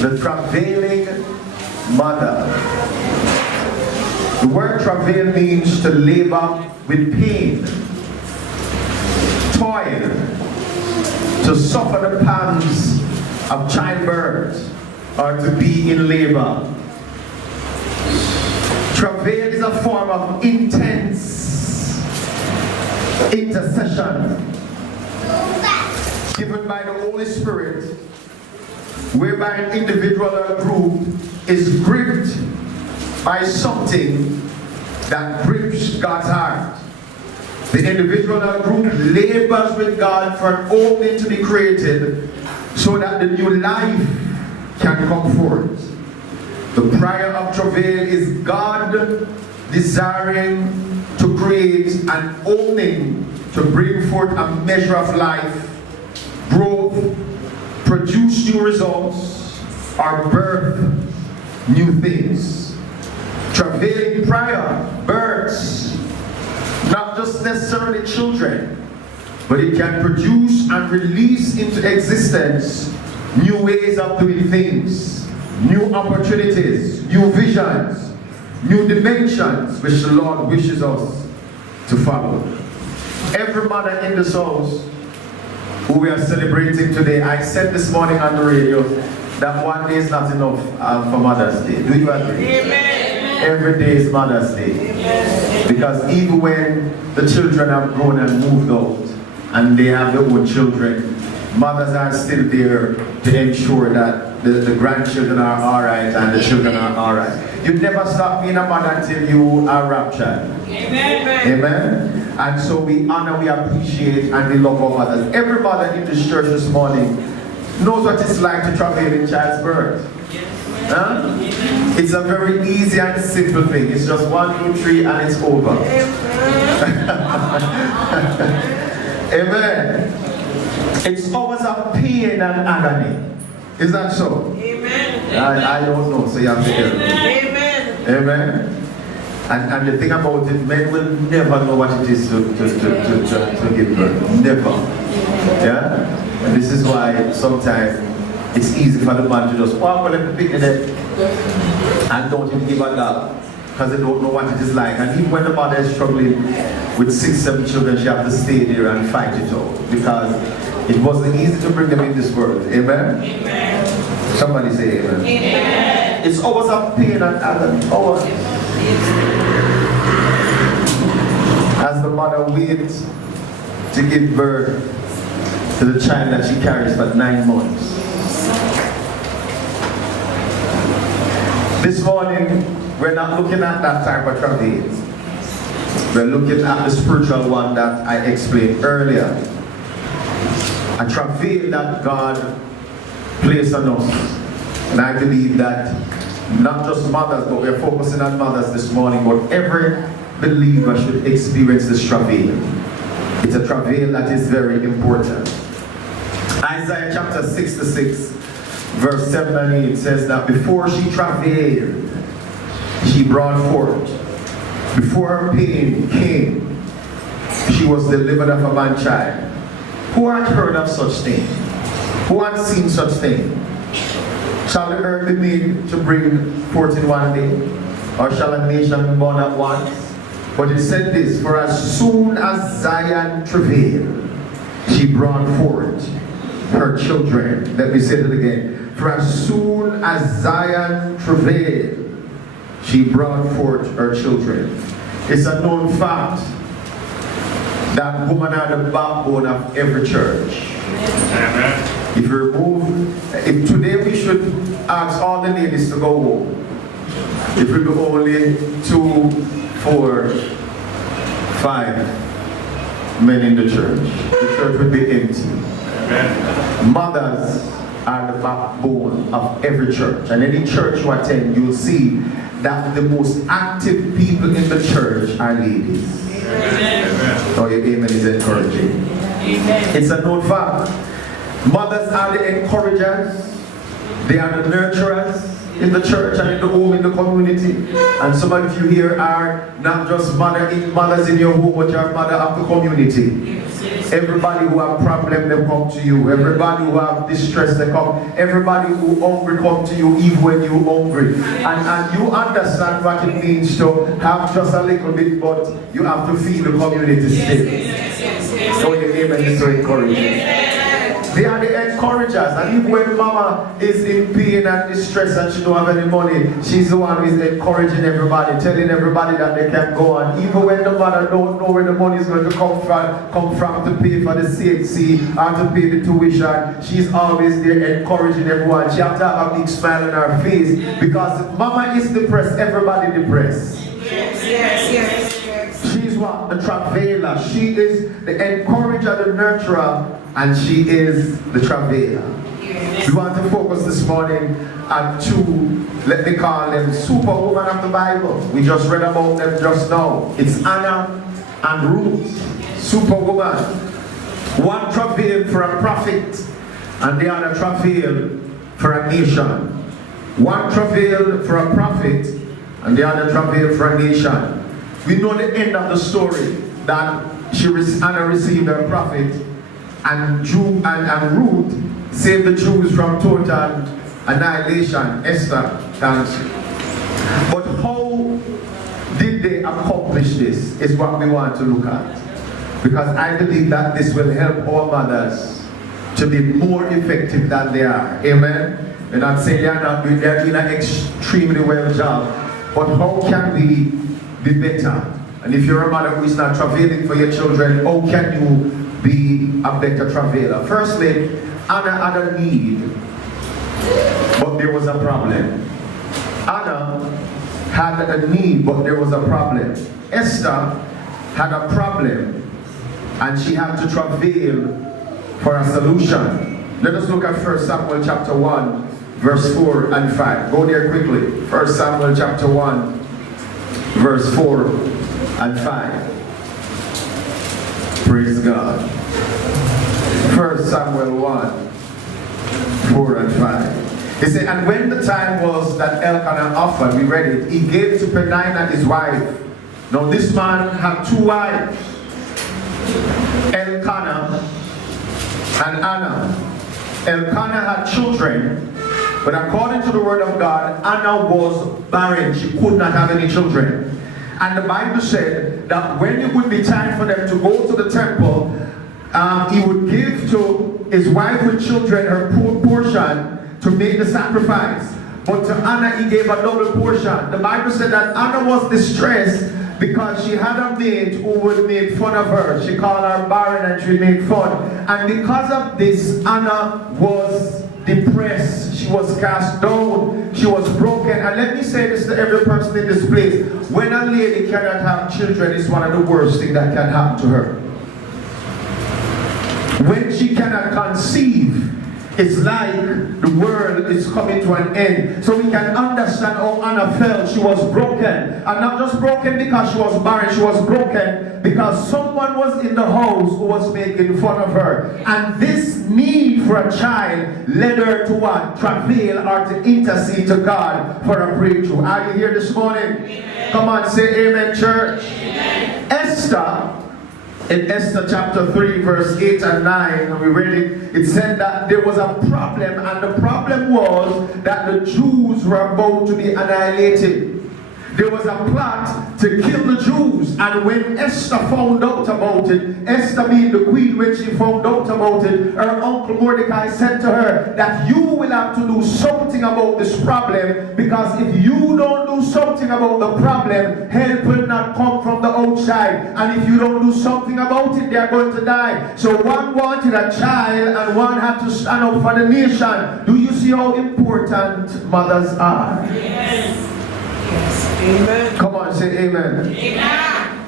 The travailing mother. The word travail means to labor with pain, toil, to suffer the pangs of childbirth, or to be in labor. Travail is a form of intense intercession given by the Holy Spirit, whereby an individual or group is gripped by something that grips God's heart. The individual or group labors with God for an opening to be created so that the new life can come forth. The prayer of travail is God desiring to create an opening to bring forth a measure of life, growth, produce new results, or birth new things. Travailing prayer births not just necessarily children, but it can produce and release into existence new ways of doing things, new opportunities, new visions, new dimensions which the Lord wishes us to follow. Every mother in this house who we are celebrating today, I said this morning on the radio that one day is not enough for Mother's Day. Do you agree? Amen. Every day is Mother's Day. Amen. Because even when the children have grown and moved out and they have their own children, mothers are still there to ensure that the grandchildren are alright and the children are alright. You never stop being a mother until you are raptured. Amen. Amen. And so we honor, we appreciate, and we love our mothers. Every mother in this church this morning knows what it's like to travail in child's birth. Huh? It's a very easy and simple thing. It's just 1, 2, 3 and it's over. Amen. It's always a pain and agony. Is that so? Amen. I don't know, so you have to hear me. Amen. Amen. And the thing about it, men will never know what it is to give birth. Never. Yeah? And this is why sometimes it's easy for the man to just walk on and pick it and don't even give a dollar. Because they don't know what it is like. And even when the mother is struggling with 6, 7 children, she has to stay there and fight it out. Because it wasn't easy to bring them in this world. Amen? Amen. Somebody say amen. Amen. It's always a pain and agony. Always. As the mother waits to give birth to the child that she carries for 9 months. This morning, we're not looking at that type of travail. We're looking at the spiritual one that I explained earlier. A travail that God placed on us. And I believe that not just mothers, but we're focusing on mothers this morning, but every believer should experience this travail. It's a travail that is very important. Isaiah chapter 66, verse 7 and 8 says that before she travailed, she brought forth. Before her pain came, she was delivered of a man-child. Who hath heard of such thing? Who hath seen such thing? Shall the earth be made to bring forth in one day? Or shall a nation be born at once? But it said this, for as soon as Zion travailed, she brought forth her children. Let me say it again. For as soon as Zion travailed, she brought forth her children. It's a known fact that women are the backbone of every church. Amen. If today we should ask all the ladies to go home, it will be only 2, 4, 5 men in the church. The church will be empty. Amen. Mothers are the backbone of every church. And any church you attend, you'll see that the most active people in the church are ladies. Amen. Oh, your amen is encouraging. Amen. It's a known fact. Mothers are the encouragers. They are the nurturers in the church and in the home, in the community. And some of you here are not just mothers in your home, but you're mother of the community. Everybody who have problem, they come to you. Everybody who have distress, they come. Everybody who hungry come to you even when you hungry. And you understand what it means to have just a little bit, but you have to feed the community still. So your amen is so encouraging. They are the encouragers, and even when mama is in pain and distress and she don't have any money, she's the one who is encouraging everybody, telling everybody that they can go on. Even when the mother don't know where the money is going to come from to pay for the CHC or to pay the tuition, she's always there encouraging everyone. She has to have a big smile on her face because if mama is depressed, everybody depressed. She's what? The travailer. She is the encourager, the nurturer, and she is the travailer. We want to focus this morning on two, let me call them superwomen of the Bible. We just read about them just now. It's Anna and Ruth, superwoman. One travailed for a prophet, and the other travailed for a nation. One travailed for a prophet, and the other travailed for a nation. We know the end of the story, that Anna received her prophet, and Ruth saved the Jews from total annihilation. Esther, thanks. But how did they accomplish this is what we want to look at. Because I believe that this will help our mothers to be more effective than they are. Amen? We're not saying they're doing an extremely well job, but how can we be better? And if you're a mother who is not travailing for your children, how can you be a better travailer? Firstly, Anna had a need, but there was a problem. Anna had a need, but there was a problem. Esther had a problem, and she had to travail for a solution. Let us look at 1 Samuel chapter 1, verse 4 and 5. Go there quickly. 1 Samuel chapter 1, verse 4 and 5. Praise God. 1 Samuel 1, 4 and 5. He said, and when the time was that Elkanah offered, we read it, he gave to Peninnah his wife. Now this man had two wives, Elkanah and Anna. Elkanah had children, but according to the word of God, Anna was barren. She could not have any children. And the Bible said that when it would be time for them to go to the temple, he would give to his wife with children her portion to make the sacrifice. But to Anna he gave a double portion. The Bible said that Anna was distressed because she had a maid who would make fun of her. She called her barren and she would make fun. And because of this, Anna was depressed. She was cast down. She was broken. And let me say this to every person in this place. When a lady cannot have children, it's one of the worst things that can happen to her. When she cannot conceive, it's like the world is coming to an end. So we can understand how Anna felt. She was broken. And not just broken because she was barren. She was broken because someone was in the house who was making fun of her. And this need for a child led her to what? Travail or to intercede to God for a breakthrough. Are you here this morning? Amen. Come on, say amen, church. Amen. Esther, in Esther chapter 3 verse 8 and 9, and we read it, it said that there was a problem, and the problem was that the Jews were about to be annihilated. There was a plot to kill the Jews, and when Esther found out about it, Esther being the queen, when she found out about it, her uncle Mordecai said to her that you will have to do something about this problem, because if you don't do something about the problem, help will not come from the outside, and if you don't do something about it, they are going to die. So one wanted a child and one had to stand up for the nation. Do you see how important mothers are? Yes. Amen. Come on, say amen. Amen.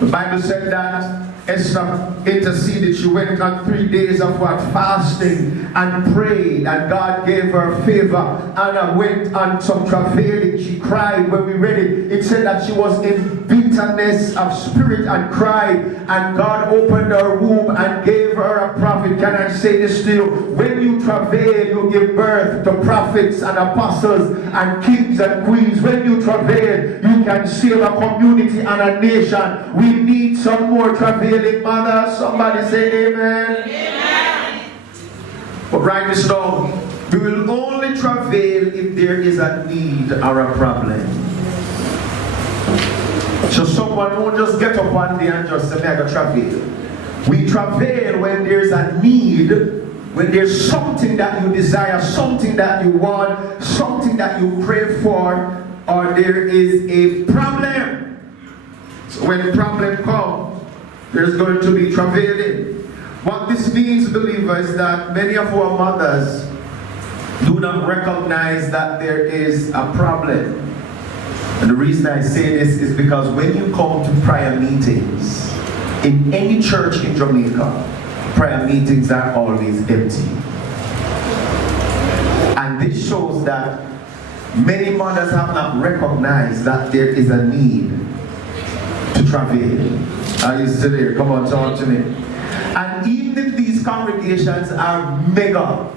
The Bible said that Esther interceded. She went on 3 days of what? Fasting and prayed, and God gave her favor. Anna went on some travailing. She cried. When we read it, it said that she was in bitter bitterness of spirit and cried, and God opened her womb and gave her a prophet. Can I say this to you? When you travail, you give birth to prophets and apostles and kings and queens. When you travail, you can save a community and a nation. We need some more travailing mothers. Somebody say amen. Amen. But write this down. We will only travail if there is a need or a problem. So someone won't just get up one day and just say, mega travail. We travail when there's a need, when there's something that you desire, something that you want, something that you pray for, or there is a problem. So when the problem comes, there's going to be travailing. What this means, believers, is that many of our mothers do not recognize that there is a problem. And the reason I say this is because when you come to prayer meetings, in any church in Jamaica, prayer meetings are always empty. And this shows that many mothers have not recognized that there is a need to travail. Are you still here? Come on, talk to me. And even if these congregations are mega,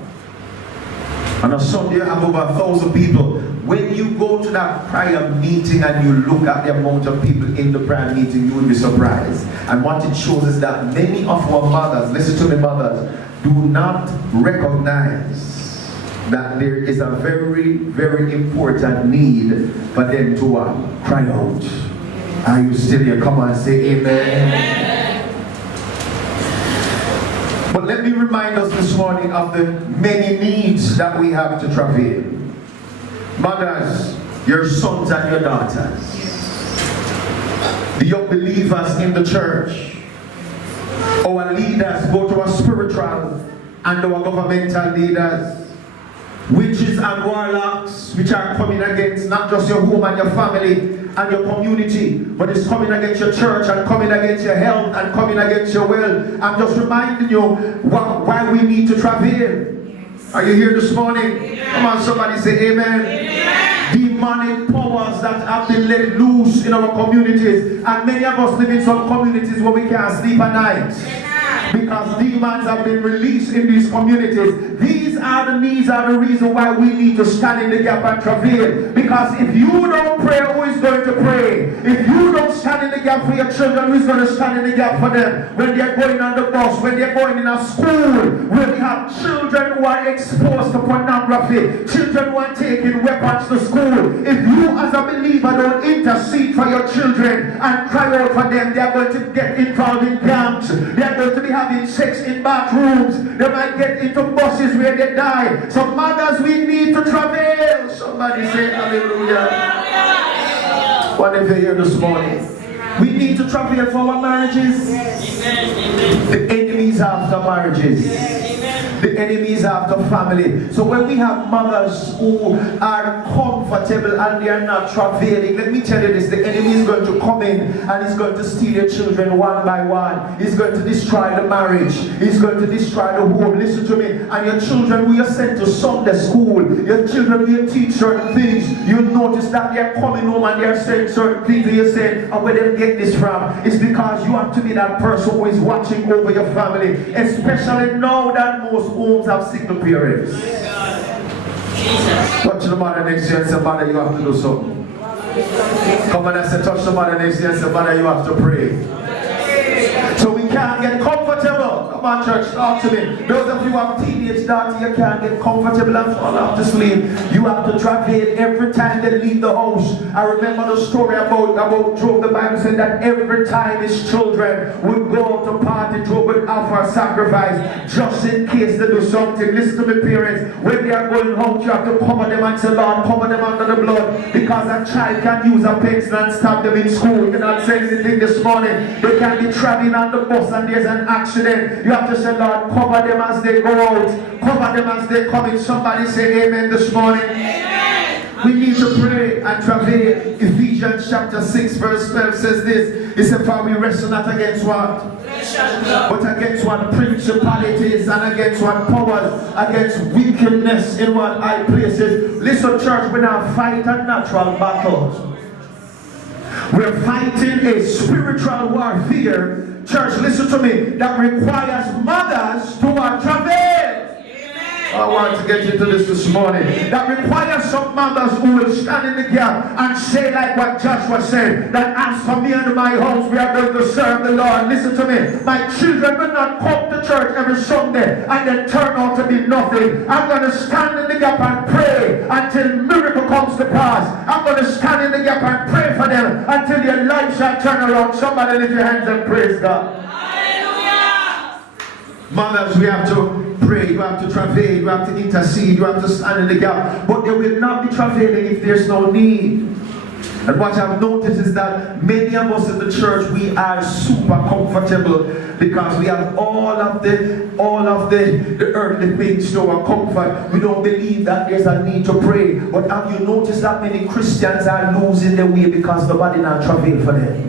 on a Sunday you have over 1,000 people, when you go to that prayer meeting and you look at the amount of people in the prayer meeting, you will be surprised. And what it shows is that many of our mothers, listen to me mothers, do not recognize that there is a very, very important need for them to cry out. Are you still here? Come on, say amen. Amen. But let me remind us this morning of the many needs that we have to travail. Mothers, your sons and your daughters, the young believers in the church, our leaders, both our spiritual and our governmental leaders, witches and warlocks which are coming against not just your home and your family and your community, but it's coming against your church and coming against your health and coming against your will. I'm just reminding you why we need to travail. Are you here this morning? Amen. Come on, somebody say amen. Amen. Demonic powers that have been let loose in our communities, and many of us live in some communities where we can't sleep at night because demons have been released in these communities. These are the needs, are the reason why we need to stand in the gap and travail. Because if you don't pray, who is going to pray? If you don't stand in the gap for your children, who is going to stand in the gap for them? When they're going on the bus, when they're going in a school, where we have children who are exposed to pornography, children who are taking weapons to school. If you as a believer don't intercede for your children and cry out for them, they're going to get involved in gangs. They're going to be having sex in bathrooms. They might get into buses where they die. So mothers, we need to travail. Somebody say hallelujah. What if you're here this morning? We need to travail for our marriages. The enemies after marriages. The enemies after family. So when we have mothers who are comfortable and they are not travailing, let me tell you this, the enemy is going to come in and he's going to steal your children one by one. He's going to destroy the marriage. He's going to destroy the home. Listen to me. And your children who are sent to Sunday school, your children who you teach certain things, you notice that they are coming home and they are saying certain things and you're saying, and where they get this from? It's because you have to be that person who is watching over your family, especially now that most homes have single parents. Touch the mother next to you and say, mother, you have to do something. Come on and say, touch the mother next to you and say, mother, you have to pray. So we can't get comfortable. Come on, church, talk to me. Those of you who have teenage daughters, you can't get comfortable and fall off to sleep. You have to travail every time they leave the house. I remember the story about Job. The Bible said that every time his children would go to party, Job would offer a sacrifice just in case they do something. Listen to me, parents. When they are going home, you have to cover them and say, Lord, cover them under the blood. Because a child can use a pencil and stab them in school. You cannot say anything this morning. They can be traveling on the bus and there's an accident. You have to say, Lord, cover them as they go out. Cover them as they come in. Somebody say amen this morning. Amen. We need to pray and travail. Ephesians chapter 6 verse 12 says this. It said, for we wrestle not against what? But against what? Principalities and against what? Powers, against wickedness in what? High places. Listen, church, we now fight a natural battle. We're fighting a spiritual warfare, church, listen to me, that requires mothers to travail. I want to get into this morning. That requires some mothers who will stand in the gap and say like what Joshua said, that as for me and my house, we are going to serve the Lord. Listen to me. My children will not come to church every Sunday and then turn out to be nothing. I'm going to stand in the gap and pray until miracle comes to pass. I'm going to stand in the gap and pray for them until their life shall turn around. Somebody lift your hands and praise God. Hallelujah. Mothers, we have to pray, you have to travail, you have to intercede, you have to stand in the gap. But there will not be travailing if there's no need. And what I've noticed is that many of us in the church, we are super comfortable because we have all of the earthly things to our comfort. We don't believe that there's a need to pray. But have you noticed that many Christians are losing their way because nobody now travail for them?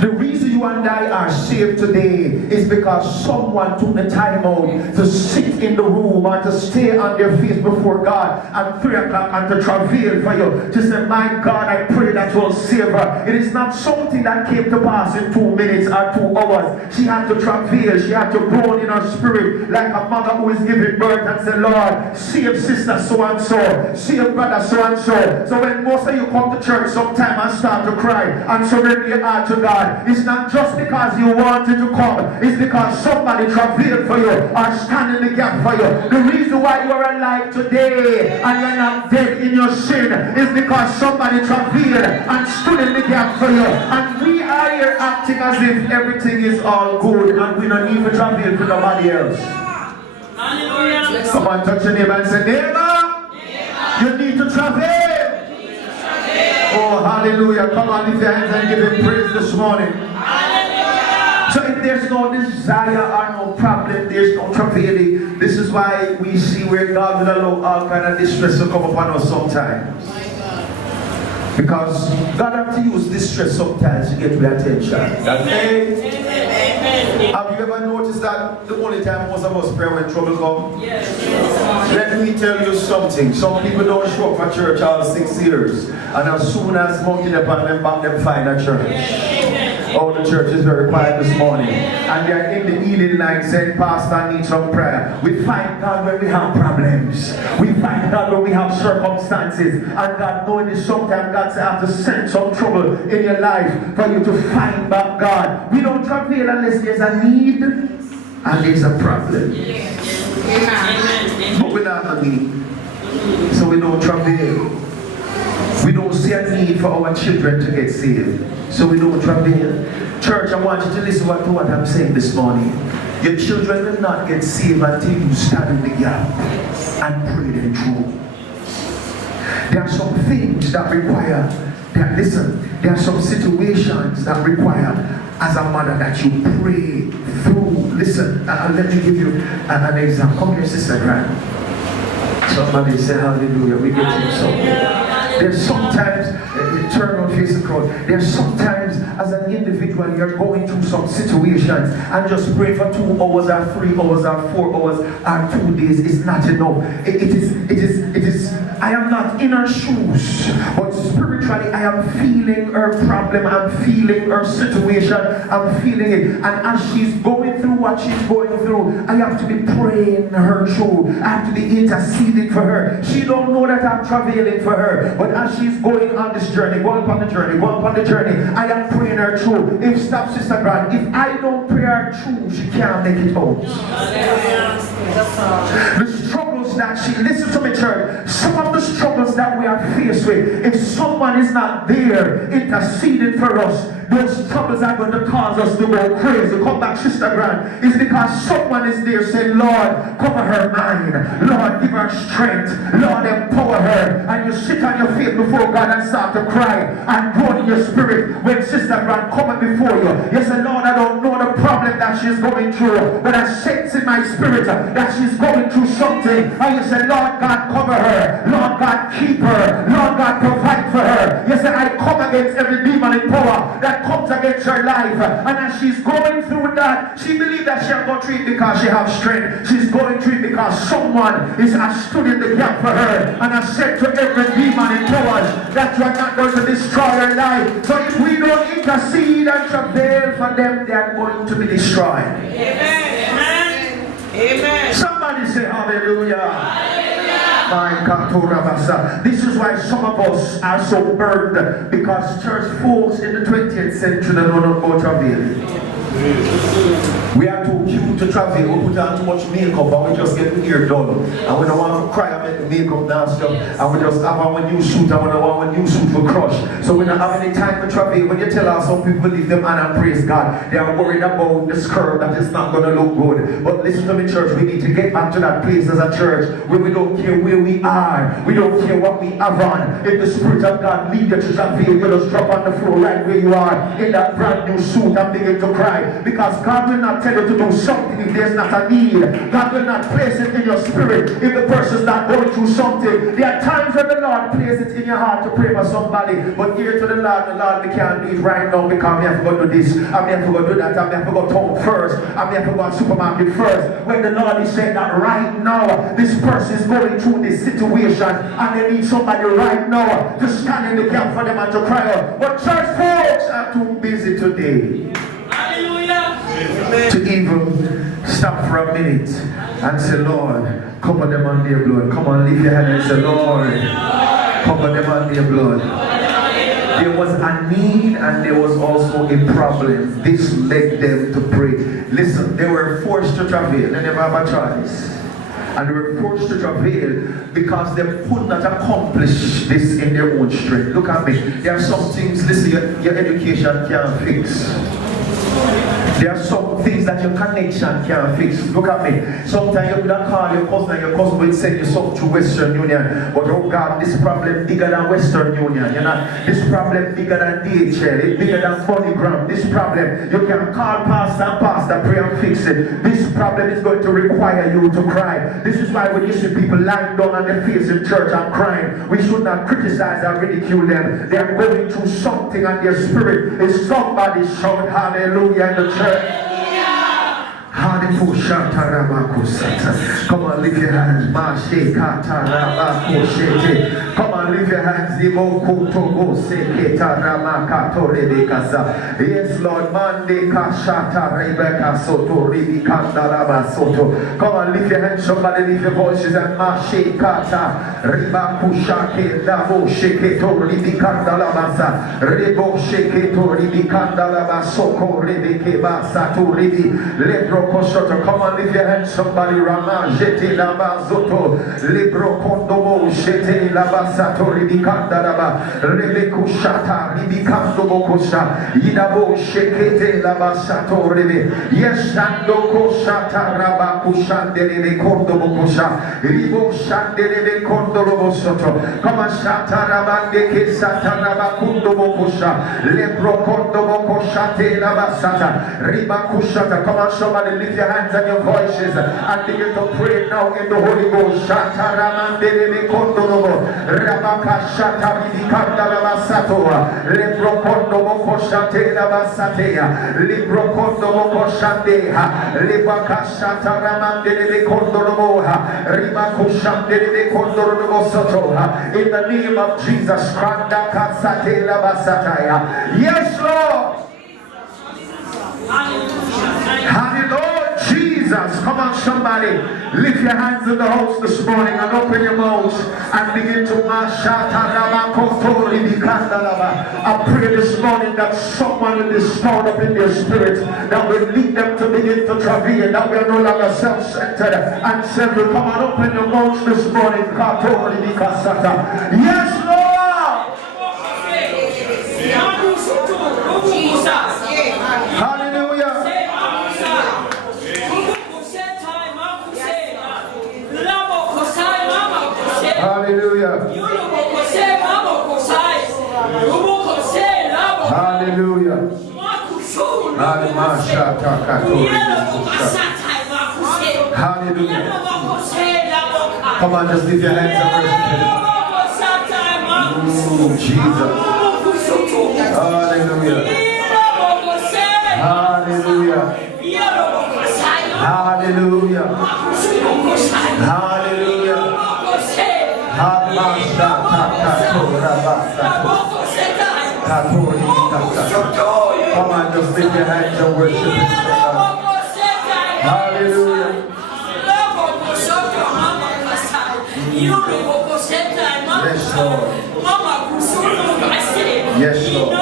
The reason you and I are saved today is because someone took the time out to sit in the room and to stay on their face before God at 3 o'clock and to travail for you. To say, my God, I pray that you will save her. It is not something that came to pass in 2 minutes or 2 hours. She had to travail. She had to groan in her spirit like a mother who is giving birth and say, Lord, save sister so-and-so. Save brother so-and-so. So when most of you come to church sometime and start to cry and surrender your heart to God, it's not just because you wanted to come, it's because somebody travailed for you or stand in the gap for you. The reason why you are alive today and you're not dead in your sin is because somebody travailed and stood in the gap for you. And we are here acting as if everything is all good and we don't need to travail for nobody else. Hallelujah. Come on, touch your neighbor and say, neighbor, you need to travail. Oh, hallelujah. Come on, lift your hands and give him praise this morning. Hallelujah. So if there's no desire or no problem, there's no travailing. This is why we see where God will allow all kind of distress to come upon us sometimes. Because God has to use distress sometimes to get your attention. Okay? Have you ever noticed that the only time most of us pray when trouble comes? Yes. Let me tell you something. Some people don't show up at church all 6 years. And as soon as mountain upon them back, them find a church. Oh, the church is very quiet this morning. And they are in the healing line saying, Pastor, I need some prayer. We find God when we have problems. We find God when we have circumstances. And God, knowing this, sometimes God says, I have to send some trouble in your life for you to find back God. We don't travail unless there's a need and there's a problem. But we don't have a need. So we don't travail. We don't see a need for our children to get saved. So we don't travail. Church, I want you to listen to what I'm saying this morning. Your children will not get saved until you stand in the gap and pray them through. There are some things that require, there are some situations that require, as a mother, that you pray through. Listen, let me give you an example. Come here, Sister Grant. Somebody say hallelujah. We get to something. There's sometimes, turn on face the crowd. There's sometimes as an individual you're going through some situations and just pray for 2 hours or 3 hours or 4 hours or 2 days is not enough. It is, I am not in her shoes, but spiritually I am feeling her problem, I'm feeling her situation, I'm feeling it. And as she's going through what she's going through, I have to be praying her through. I have to be interceding for her. She don't know that I'm travailing for her, but as she's going on this journey, go upon the journey, I am praying her through. If stop, Sister Grant, if I don't pray her through, she can't make it out. The struggles that she, listen to me, church, some of the struggles that we are faced with, if someone is not there interceding for us, those troubles are going to cause us to go crazy. Come back, Sister Grant. It's because someone is there saying, Lord, cover her mind. Lord, give her strength. Lord, empower her. And you sit on your feet before God and start to cry and groan in your spirit. When Sister Grant coming before you, you say, Lord, I don't know the problem that she's going through, but I sense in my spirit that she's going through something. And you say, Lord God, cover her. Lord God, keep her. Lord God, provide for her. You say, I come against every demon in power that that comes against her life. And as she's going through that, she believes that she'll go through it because she has strength. She's going through it because someone has stood in the gap for her. And has said to every demon in powers that you are not going to destroy her life. So if we don't intercede and travail for them, they are going to be destroyed. Amen. Amen. Somebody say hallelujah. My God, this is why some of us are so burdened, because church folks in the 20th century don't know about travail. We are too cute to travel. We put on too much makeup and we just get the hair done. And we don't want to cry about the makeup now stuff. And we just have our new suit and we don't want our new suit for crush. So we don't have any time to travel. When you tell us some people leave them and praise God, they are worried about the skirt that is not going to look good. But listen to me, church, we need to get back to that place as a church where we don't care where we are. We don't care what we have on. If the Spirit of God leads you to travel, you just drop on the floor right where you are in that brand new suit and begin to cry. Because God will not tell you to do something if there's not a need. God will not place it in your spirit if the person's not going through something. There are times when the Lord places it in your heart to pray for somebody. But here to the Lord, we can't do it right now because we have to go do this, and we have to go do that, and we have to go town first, and we have to go to supermarket first. When the Lord is saying that right now, this person is going through this situation, and they need somebody right now to stand in the gap for them and to cry out. But church folks are too busy today to even stop for a minute and say, Lord, cover them on their blood. Come on, lift your hand and say, Lord, cover them on their blood. There was a need and there was also a problem. This led them to pray. Listen, they were forced to travel. They never have a choice. And they were forced to travail because they could not accomplish this in their own strength. Look at me. There are some things, listen, your education can't fix. There are some things that your connection can't fix. Look at me. Sometimes you could call your cousin and your cousin will send you something to Western Union. But oh God, this problem bigger than Western Union. You know, this problem bigger than DHL. It's bigger than MoneyGram. This problem, you can call pastor and pastor, pray and fix it. This problem is going to require you to cry. This is why when you see people lying down on their face in church and crying, we should not criticize and ridicule them. They are going through something and their spirit is somebody shout hallelujah in the church. Come on, lift your hands. Come on, lift your hands. Yes, Lord. Come on, lift your hands. Somebody lift your voices and come on, lift your hands, somebody. Rama jete laba zoto libro kondobo jete laba sato ribikanda laba rebeku shata ribikando bokosha yidabo shekete laba sato rebe yeshando koshata raba kushandele kondo bokosha ribo shandele kondo bosoto. Come on, shata raba deke sata raba kundo bokosha libro kondo bokosha te laba sata riba kushata. Come on, somebody lift your hands and your voices and begin to pray now in the Holy Ghost. Shataramandele kondorobo rabaka shatari kandala basato lebro kondo boko shatela basatea libro kondo boko shateha lebaka shataramandele kondorobo ribaku shandele kondorobo soto. In the name of Jesus, kanda kasatela basataya. Yes, Lord. Hallelujah, Jesus. Come on, somebody. Lift your hands in the house this morning and open your mouths and begin to I pray this morning that someone will be stirred up in their spirit that will lead them to begin to travel, that we are no longer self-centered and self-will. Come on, open your mouths this morning. Yes, Lord. Hallelujah. Hallelujah. Hallelujah. Hallelujah. Come on, just lift your hands and worship Him. Jesus. Hallelujah. Hallelujah. Hallelujah. Hallelujah. Come on, just lift your hands and worship Him. Hallelujah. Yes, Lord. Yes, Lord.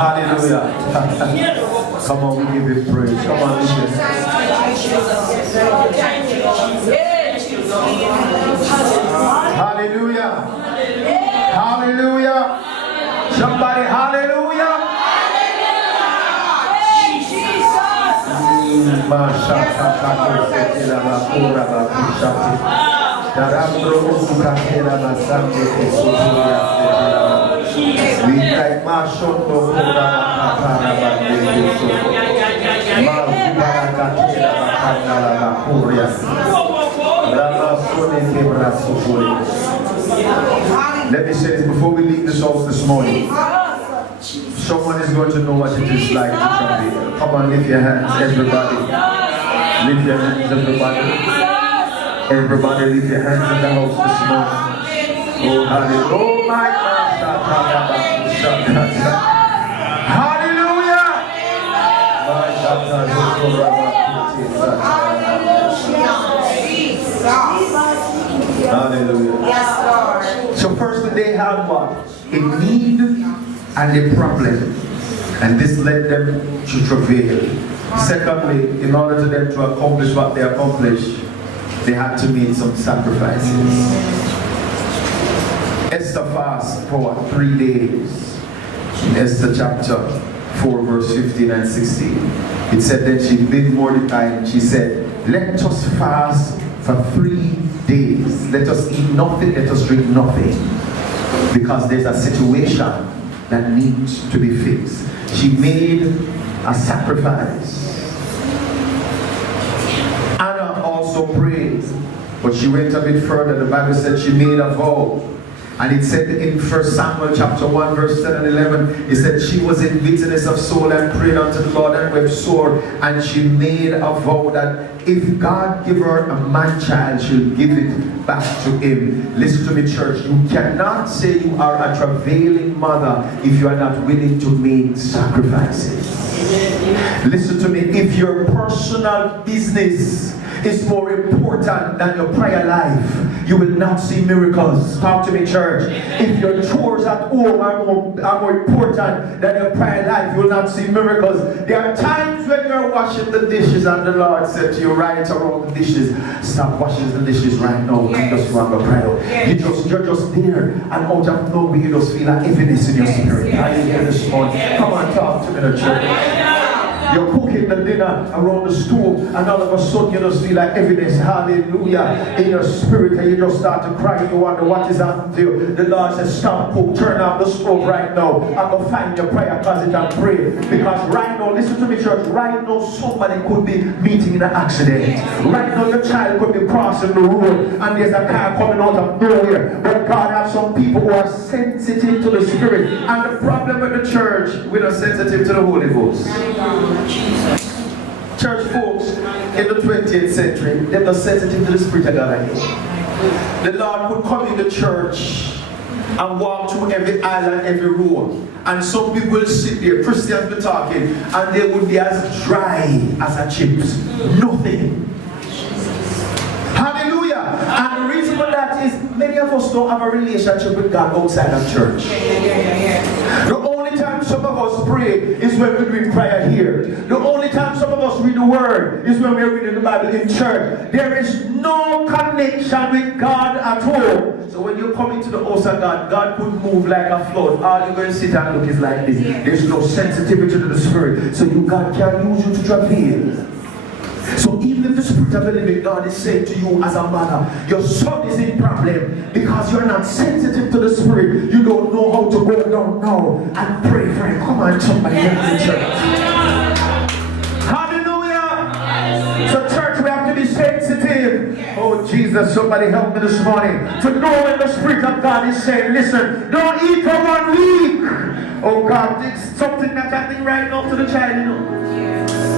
Hallelujah. Come on, we give Him praise. Come on, listen. Hallelujah. Hallelujah. Somebody, hallelujah. We like Mashoto Let me say this before we leave this house this morning. Someone is going to know what it is like to travel. Come on, lift your hands, everybody. Lift your hands, everybody. Everybody, lift your hands in the house this morning. Oh, hallelujah. Oh, my God. Hallelujah. Hallelujah. Yes, Lord. So first they had what? A need and a problem. And this led them to travail. Secondly, in order for them to accomplish what they accomplished, they had to make some sacrifices. Esther fasted for 3 days. In Esther chapter 4 verse 15 and 16. It said that she bid Mordecai and she said, let us fast for 3 days. Let us eat nothing, let us drink nothing. Because there's a situation that needs to be fixed. She made a sacrifice. Anna also prayed, but she went a bit further. The Bible said she made a vow. And it said in 1 Samuel chapter 1 verse 10 and 11, it said she was in bitterness of soul and prayed unto the Lord and wept sore. And she made a vow that if God give her a man-child, she'll give it back to him. Listen to me, church. You cannot say you are a travailing mother if you are not willing to make sacrifices. Listen to me. If your personal business is more important than your prayer life, you will not see miracles. Talk to me, church. If your chores at home are more important than your prayer life, you will not see miracles. There are times when you're washing the dishes and the Lord said to you, right around the dishes, stop washing the dishes right now. You just want to pray. You're just there, and out of nowhere you just feel like heaviness in your spirit. Are you here this morning? Come on, talk to me, the church. You're cooking the dinner around the stove, and all of a sudden you just feel like evidence, hallelujah, in your spirit, and you just start to cry. You wonder what is happening to you. The Lord says, stop, cook, turn off the stove right now. I'm going to find your prayer closet and pray. Because right now, listen to me, church, right now somebody could be meeting in an accident. Right now your child could be crossing the road, and there's a car coming out of nowhere. But God has some people who are sensitive to the Spirit. And the problem with the church, we're not sensitive to the Holy Ghost. Jesus. Church folks in the 20th century, they're not sensitive to the Spirit of God again. The Lord would come in the church and walk through every aisle and every row. And some people will sit there, Christians be talking, and they would be as dry as a chips. Nothing. Hallelujah. And the reason for that is many of us don't have a relationship with God outside of church. The only time some of us pray is when we read prayer here. The only time some of us read the word is when we're reading the Bible in church. There is no connection with God at all. So when you come into the house of God, God could move like a flood. All you're going to sit and look is like this. There's no sensitivity to the Spirit. So God can use you to travail. So even if the Spirit Spirit of the living God is saying to you as a mother, your son is in problem because you're not sensitive to the Spirit. You don't know how to go down now and pray for him. Come on, somebody in the church. Hallelujah. So church, we have to be sensitive. Oh Jesus, somebody help me this morning to know when the Spirit of God is saying, listen, don't eat for 1 week. Oh God, it's something that's happening right now to the child, you know.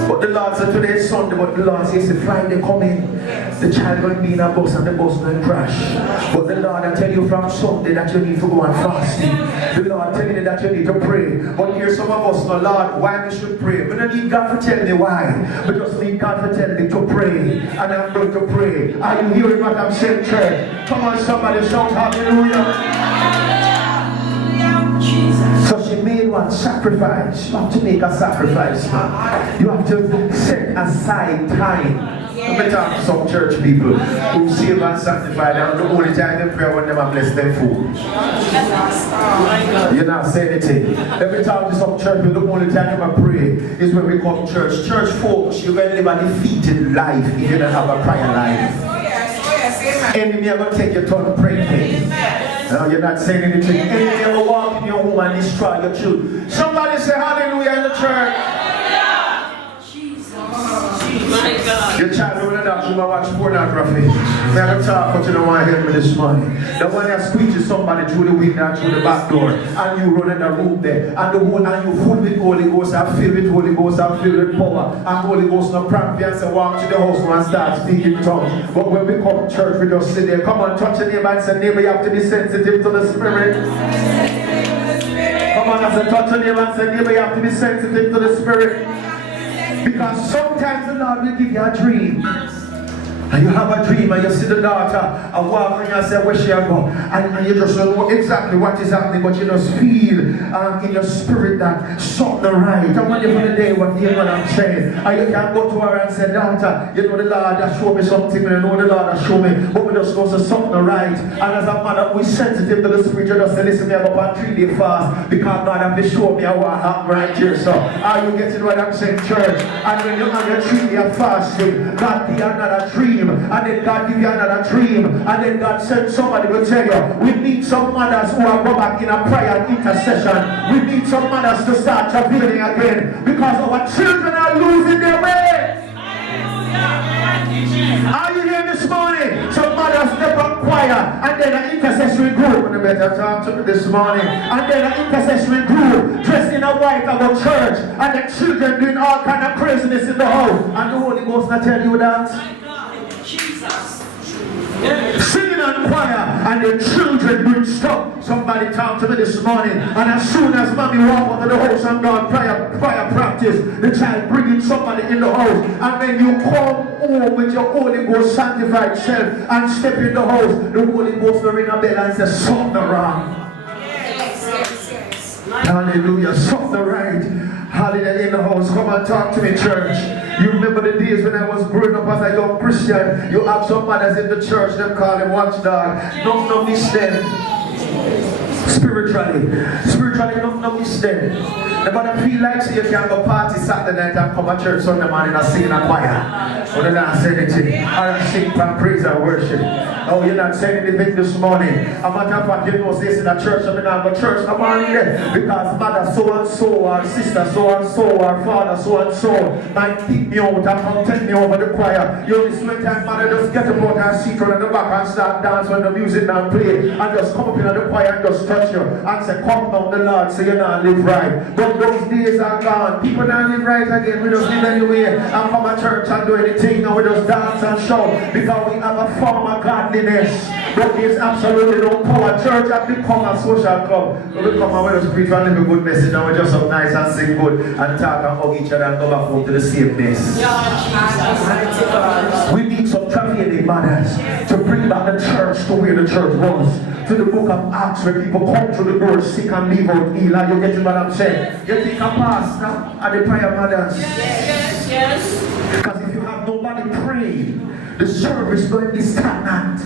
But the Lord said today is Sunday, but the Lord says the Friday coming, the child going to be in a bus and the bus going to crash. But the Lord, I tell you from Sunday that you need to go and fast. The Lord telling you that you need to pray. But here some of us know, Lord, why we should pray. We don't need God to tell me why. We just need God to tell me to pray. And I'm going to pray. Are you hearing what I'm saying, church? Come on, somebody shout hallelujah. So she made one sacrifice. You have to make a sacrifice, man. You have to set aside time. Let me talk to some church people who save and sanctify. And the only time they pray when they bless them food. You're not saying anything. Let me talk to some church people. The only time they pray is when we come to church. Church folks, you're going to live a defeated life if you don't have a prayer life. Enemy are going to take your turn praying. No, you're not saying anything. Enemy will walk in your home and destroy your children. Somebody say hallelujah in the church. My God. Your child over the doctor will watch pornography. May I talk, but you don't want to hear me this morning. The one that squeezes somebody through the window and through the back door, and you run in the room there, and the whole and you full with Holy Ghost, and filled with Holy Ghost, and filled with power, and Holy Ghost no practice and say walk to the house and start speaking tongues. But when we come to church, we just sit there. Come on, touch your neighbor and say, neighbor, you have to be sensitive to the Spirit. Come on, I say, touch your neighbor and say, neighbor, you have to be sensitive to the Spirit. Because sometimes the Lord will give you a dream. And you have a dream and you see the daughter and walk and you say where she go. And you just don't know exactly what is happening, but you just feel in your spirit that something right. I want you for the day what you know what I'm saying. And you can go to her and say, daughter, you know the Lord has shown me something, and you know the Lord has shown me, but we just know something right. And as a mother, we're sensitive to the Spirit. You just say, listen, me, I go on 3-day fast because God has shown me what happened right here. So are you getting what I'm saying, church? And when you're on your 3-day fasting, God give you another dream. And then God give you another dream, and then God sent somebody to tell you, we need some mothers who are go back in a prayer and intercession. We need some mothers to start travailing again because our children are losing their way. Are you here this morning? Some mothers step on choir, and then an intercessory group. And better talk to me this morning. And then an intercessory group dressed in a white of a church, and the children doing all kind of craziness in the house. And the Holy Ghost not tell you that. Singing on choir and the children doing stuff. Somebody talk to me this morning, and as soon as mommy walk over the house and God prayer practice, the child bringing somebody in the house, and when you come home with your Holy Ghost sanctified self and step in the house, the Holy Ghost will ring a bell and say something wrong. Hallelujah, something right. Hallelujah in the house. Come and talk to me, church. You remember the days when I was growing up as a young Christian, you have some mothers in the church, them call them watchdog. No miss them. Spiritually, no miss them. Nobody feel like so you can go party Saturday night and come to church Sunday morning and sing in a choir. Or they not say anything. Or sing and praise and worship. Oh, you're not saying anything this morning. A matter of fact, you know, say in a church, I mean, I'm a church, I'm on there. Because mother so and so, or sister so and so, or father so and so might pick me out and come take me over the choir. You only spend time, mother just get up out and sit on the back and start dance when the music now play. And just come up in the choir and just touch you. And say, come down the Lord, so you not live right. But those days are gone. People don't live right again. We just live anyway. And come to church and do anything. Now we just dance and shout. Because we have a form of godliness. But there's absolutely no power. Church has become a social club. We come and we just preach and live a good message. And we just up nice and sing good and talk and hug each other and go back home to the same mess. We need some travailing mothers to bring back the church to where the church was. To the book of Acts where people come to the door sick and leave out heal. Are you getting what I'm saying? You think a pastor and the prayer mothers? Yes. Because if you have nobody praying, the service going to be stagnant.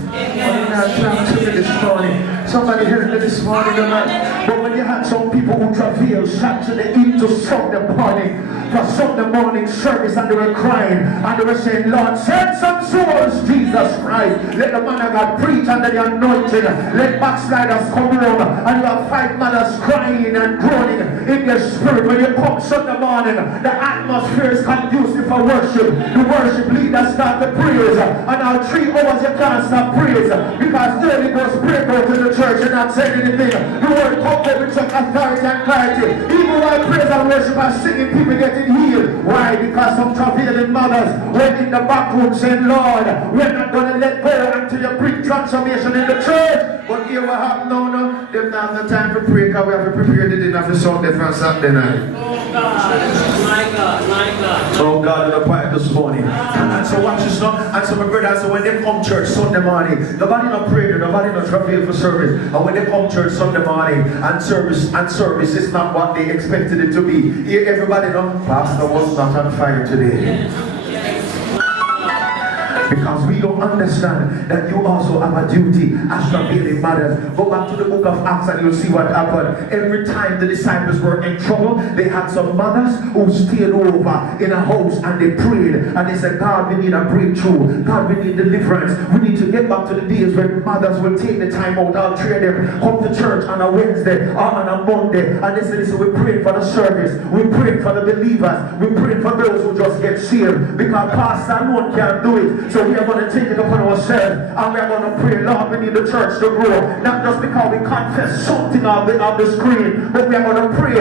This morning. Somebody heard me this morning, but when you had some people who travail Saturday into Sunday morning, for Sunday morning service, and they were crying, and they were saying, Lord, send some souls, Jesus Christ. Let the man of God preach under the anointing. Let backsliders come home, and you have 5 mothers crying and groaning in their spirit. When you come Sunday morning, the atmosphere is conducive for worship. The worship leaders start to praise, and now 3 hours you can't stop praise, because Holy Ghost break out in the church and not saying anything. The word come up with such authority and clarity. Even while praise and worship are singing, people getting healed. Why? Because some travailing mothers went in the back room saying, Lord, we're not going to let go until you bring transformation in the church. But here we have no, they don't have the time to pray, because we have to prepare the dinner for Sunday for Saturday night. Oh God, my God, my God. Oh God, in the quiet this morning. And so watch this now. And so my brothers, so when they come church Sunday morning, nobody not pray, nobody not travail for service. And when they come church Sunday morning, and service is not what they expected it to be. Here everybody know, Pastor was not on fire today. Because we don't understand that you also have a duty as travailing mothers. Go back to the book of Acts and you'll see what happened. Every time the disciples were in trouble, they had some mothers who stayed over in a house and they prayed. And they said, God, we need a breakthrough. God, we need deliverance. We need to get back to the days when mothers will take the time out. I'll train them, come to church on a Wednesday or on a Monday. And they said, listen, we pray for the service. We pray for the believers. We pray for those who just get saved. Because pastor alone can't do it. So we are going to take it upon ourselves, and we are going to pray, Lord, we need the church to grow. Not just because we confess something of the screen, but we are going to pray